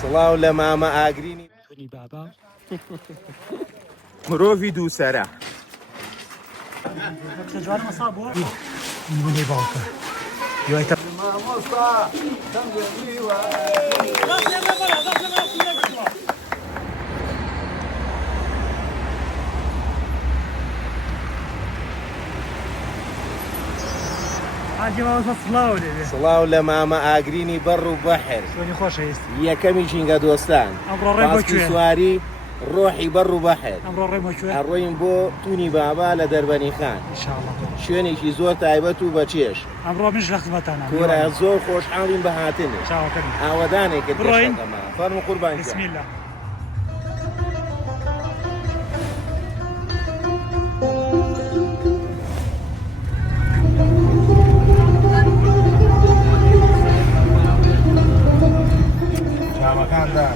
سڵاو لە مامە ئاگرینی تونی بابا مرۆڤی دووسەرە جوان مەسا بووە نمونەی باوکە دوایتە سڵاو لە مامە ئاگرینی بەڕ و بەحر شوێنی خۆشەویستی یەکەمی ژینگە دۆستان ئەمڕۆ ڕێ بۆ باسکی کوێ سواری ڕۆحی بەڕ و بەحر ئەمڕۆ ڕێ بۆ کوێ ئەڕۆین بۆ تونی بابا لە دەربەنی خان ئینشاءڵڵا شوێنێکی زۆر تایبەت و بەچێش ئەمڕۆ منش لە خزمەتانە کۆرە زۆر خۆشحاڵین بە هاتنێ چاوەکەن ئاوەدانێکت بڕۆین. پێشەکەمە فەرمو قوربان بسم الله چاوەکاندا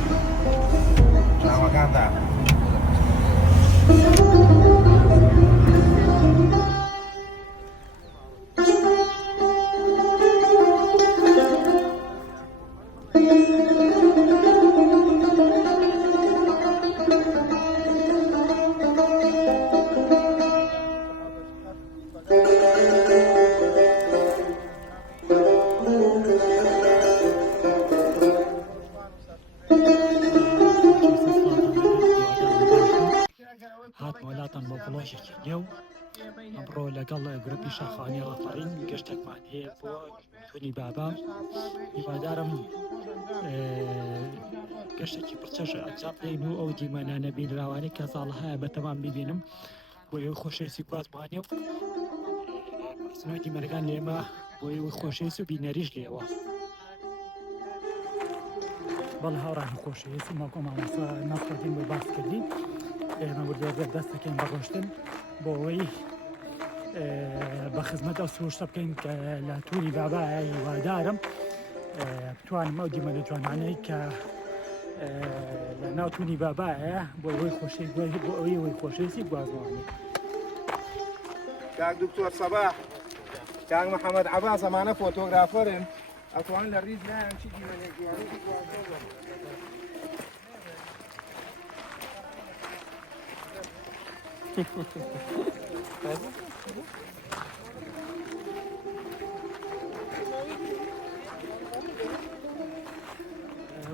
چاوەکاندا هات وڵاتان بۆ بڵۆژێکی نێو ئەمڕۆ لەگەڵ گروپی شاخوانی ڕەفەڕین گەشتێکمان هەیە بۆ تونی بابا هیوادارم گەشتێکی پرچەش ئەنجام بدەین و ئەو دیمەنانە بینراوانەی کە ساڵەها بەتەمان ببینم بۆ ئێوە خۆشەویستی گوازمانێ و سنۆی دیمەرگان لێمە بۆ ئێوە خۆشەویست و بینەریش لێوە بەڵێ هاوڕانی خۆشەویستی ماکۆ مامۆستا ناسڕەدین بۆ باس کردین ئێمە وردوەردە دەست دەکەین بە ڕۆشتن بۆ ئەوەی بە خزمەت ئەو سروشتە بکەین کە لە تونی بابا هیوادارم بتوانم ئەو دیمەنە جوانانەی کە لە ناو تونی بابایە بۆ ئەوەی بۆ ئەوەی خۆشەویستی گوازمانێ کاک دکتۆر سەباح کاک محەممەد عەباس ئەمانە فۆتۆگرافەرن ئەتوانن لە ڕیز لایەن چی دیمەنێکی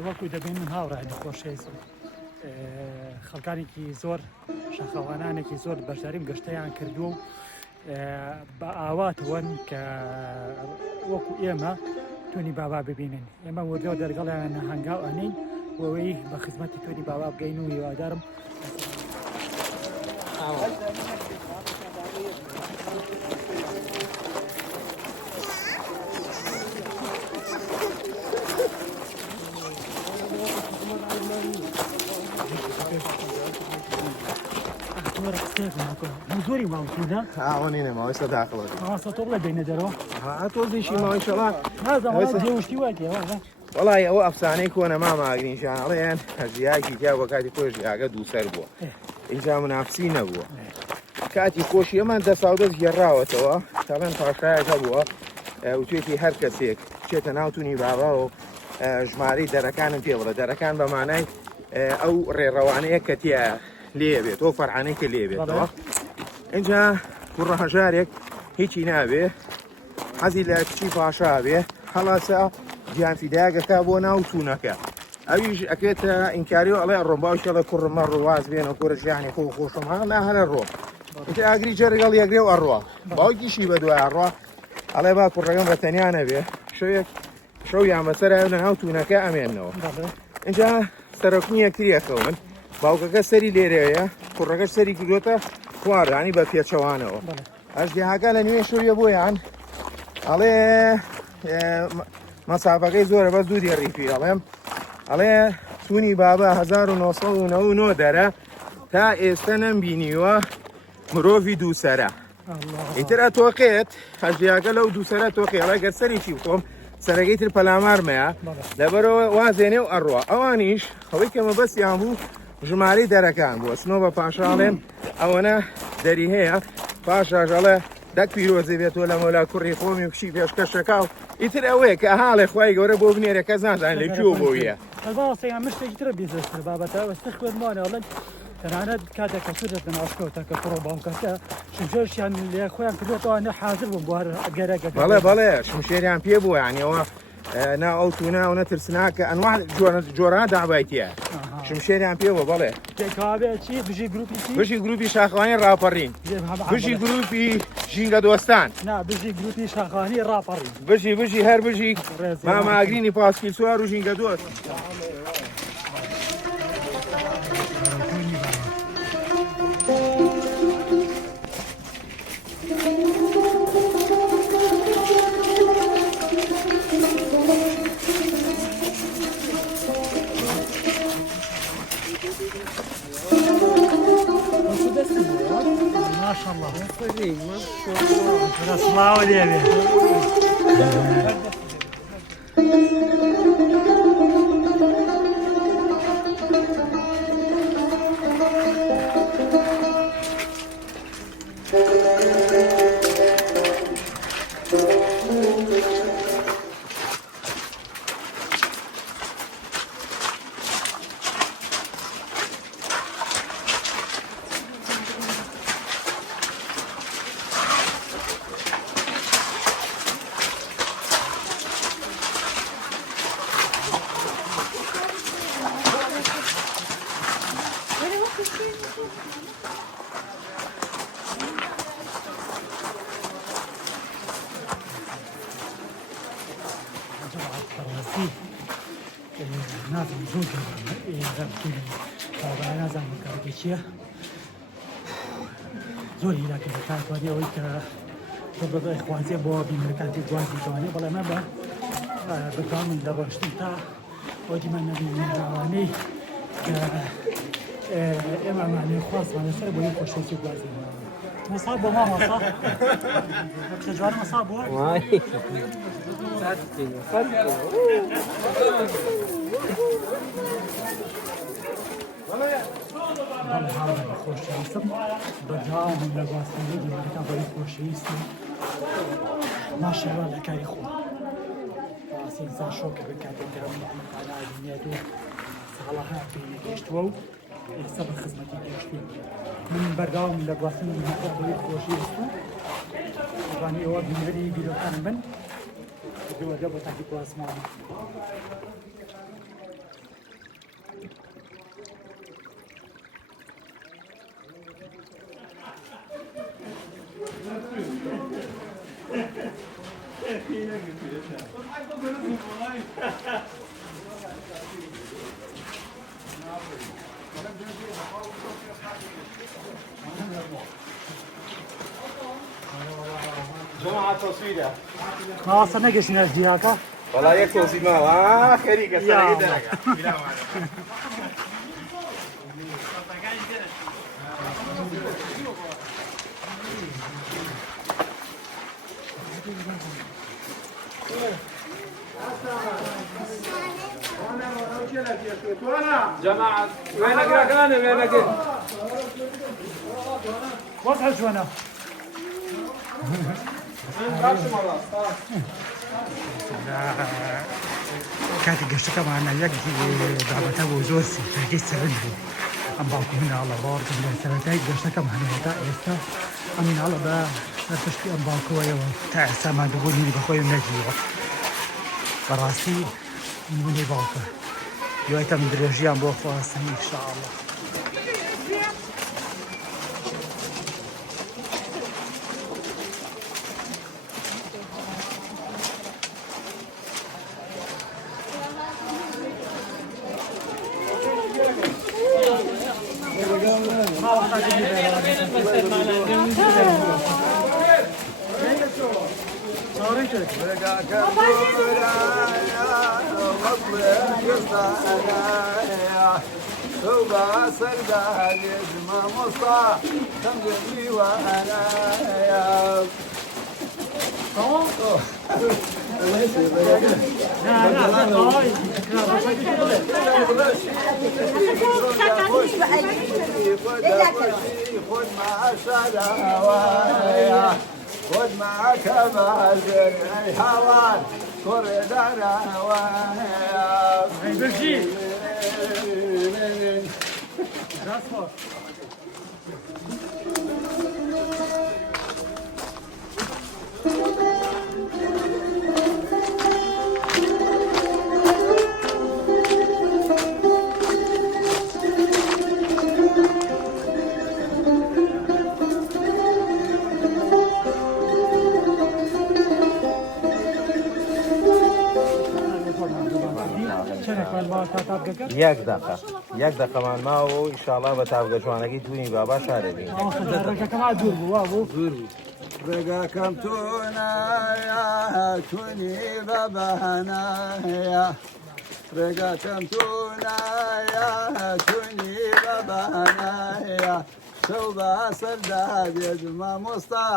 وەکو دەبین من هاوڕای خۆشەویستم خەڵکانێکی زۆر شاخەوانانێکی زۆر بەشداریم گەشتەیان کردووە و بە ئاواتەوەن کە وەکو ئێمە تونی بابا ببینن ئێمە وردەوە دەرگەڵیان هەنگاو ئەنین بۆەوەی بە خزمەتی تونی بابا بگەین و هیوادارم زۆری ماوتیدا ئاوەنینە ماوەستا داخڵەت ئاسە تۆ بڵێ بینە دەرەوە تۆزیشی ماوەشەڵا نازانڵ جێوشتی وایە وەڵی ئەوە ئەفسانەی کۆنە مامە ئاگرینشان ئەڵێن هەژیاکی تیا بە کاتی خۆش یاگە دووسەر بووە اینجا منافسی نەبووە کاتی خۆشی ئەمان دەساودەست گێڕاوەتەوە تاڵێن پاشایەکە بووە وتێتی هەر کەسێک بچێتە ناوتونی بابا و ژمارەی دەرەکانم پێ بڵێ دەرەکان بە مانای ئەو ڕێڕەوانەیە کە تیا لێ بێت ئەو فەرعانەی کە لێ بێتەوە اینجا کوڕە هەژارێک هیچی نابێ حەزی لە کچی پاشا بێ هەڵاسا گیانفیداگەکە بۆ ناو تونەکە ئەویش ئەکرێتە ئینکاری و ئەڵێ ڕۆمباوشەڵە کوڕمە ڕواز بێنە کوڕە ژیانی خۆ خۆشم هەڵا هەرە ڕۆ ئاگری جەرگەڵ یەکرێ و ئەڕوا باوکیشی بە دوای ئەڕوا ئەڵێ با کوڕەکەم بە تەنیا نەبێ شەوێک شەو یان بەسەر لە ناو تونەکە ئەمێنەوە اینجا سەرۆکنی یەکتریەکەون باوکەکە سەری لێرەیە کوڕەکەش سەری کردوتە خواردانی بە پێچەوانەوە ئەشگەهاکە لە نوێ شووریە بۆیان ئەڵێ مەسافەکەی زۆرە بەس دوو دێڕیپی ئەڵێم ئەڵێ تونی بابا 1990 دەرە تا ئێستا نەمبینیوە مرۆڤی دووسەرە ئیترە تۆقێت هەژیاکە لەو دووسەرە تۆقی ئەڵێ گەر سەرێکی بخۆم سەرەکەی تر پەلامارمەیە لەبەرەوە وازێنێ و ئەڕوا ئەوانیش خەوەی کە مەبەستیان بوو ژمارەی دەرەکان بووە سنۆ بە پاشاڵێم ئەوەنە دەری هەیە پاشاژەڵێ دەک پیرۆزی بێتەوە لە مەلا کوڕی خۆمی بشی پێشکەشەکە و ئیتر ئەوەیە کە هاڵێ خی گەورە بۆ بنێرە کەس نازانێت لە کوێ بۆیە ئەڵسەیان مشتێکی ترە بیزەستر بابەتە وەستە خوێنمانەڵەن تەنانەت کاتێک کە سوورت لە ناسکەوتە کە کوڕۆ باوکەکە شمشێرشیان لێ خۆیان کردێتەوە حاضر بووم بۆ گەرەگە بەڵێ شمشێریان پێ بووە یانیەوە نا ئەو تونا و نەترسناکە ئەنوا جۆران دابایتە شمشێریان پێوە بەڵێ چی بژی گروپی بژی گروپی شاخوانی ڕاپەڕین بژی گروپی ژینگە دۆستان بژی گروپی شاخوانی ڕاپەڕین بژی هەر بژی ماماگرینی پاسکیل سوار و ژینگە دۆست ما شاء الله الله وليبي نازم زود رفتیم و نازم کاری چیه زوری لکه کارکاری اوی که ضد اخوانزی با بیمرکاتی گوازی دوانی بالا من با بکامل داشتیم تا اوجی من نبیم روانی که اما معنی خاص من سر با این خوشی گوازی مصاب با ما مصاب چجوری مصاب بود؟ وای بله حالا خوشیستم بجام لباسانی دیگه باید خوشیستم ماشاءالله لکای خوب راسی انسان شوکه بکاته درمی مقالای دنیادو سالها بینه گشتوو سبب خدمتی گشتی من برگام لباسانی باید خوشیستم وانی او بیماری بیروکان من دو جبو تاکی کو اسمان جماعة تصويرة ما وصلنا قشنا الجهاكا والله يكتب زمان خريقة سعيدة جماعة وينك ركانة وينك وضع شوانا كاتي قشتك معنا يجي دعوته وزوسي تاكي سرنجي أم باكو هنا على بارك من سرتاي قشتك معنا وتا إستا أمين على با نتشكي أم باكو ويا تاع سما دغوني بخوي نجي براسي مني باكو يويتا من درجيان بو خواصني إن شاء الله خذ معك مازن أي هوان كردنا ويا برجي راسخو یەک دەقەمان ماوە و ئینشاڵڵا بە تاوگەشوانەکەی توونی بابا شارەبین ڕێگاکەم تۆنایە تونی بەبانایە ڕێگاکەم تۆنایە تونی بەبانایە شەو بە سەردا بێت مامۆستا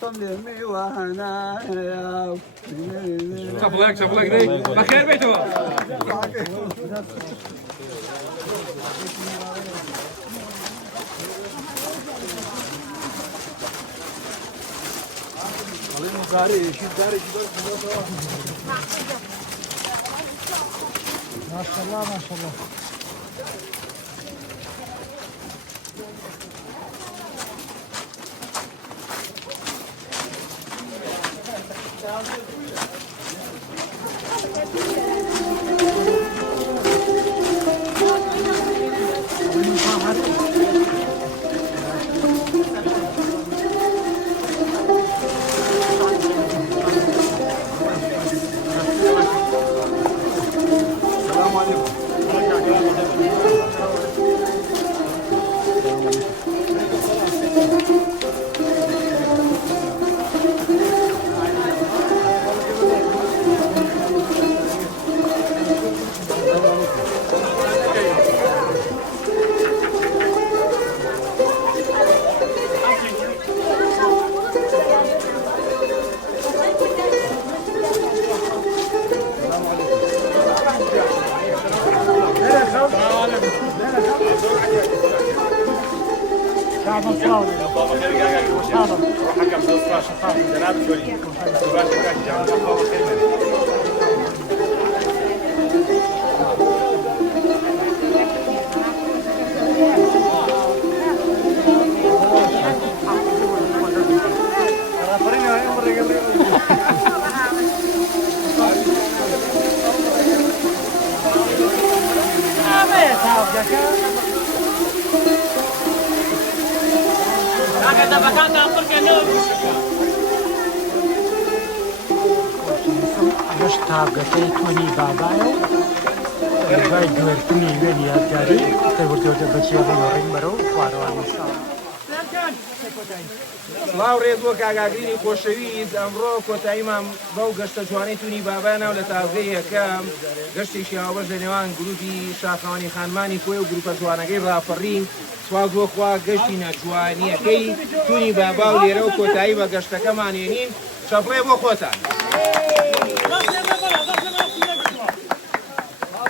خەم لێ میوانایە شەپڵێک دەی بەخێر بێتەوە ما شاء الله ما شاء الله ئەمەش تاابگەکەی تۆنی بابایە و دوای دوێرتنی وێنی یادگاری تەوردۆدە بەچێڵی ڕێک بەرەو خوارەوە سڵاو ڕێزوە کاگاگرینی خۆشەویست ئەمڕۆ کۆتاییمان بەو گەشتە جوانەی تونی بابانەوە لە تاڤگەی یەکەم گەشتێکی هاوبەش لە نێوان گروپی شاخەوانی خانمانی خۆی و گروپە جوانەکەی ڕاپەڕین سواز بۆخوا گەشتی نەجوانیەکەی تونی بابا و لێرە و کۆتایی بە گەشتەکەمان هێنین شەپڵێ بۆ خۆتان.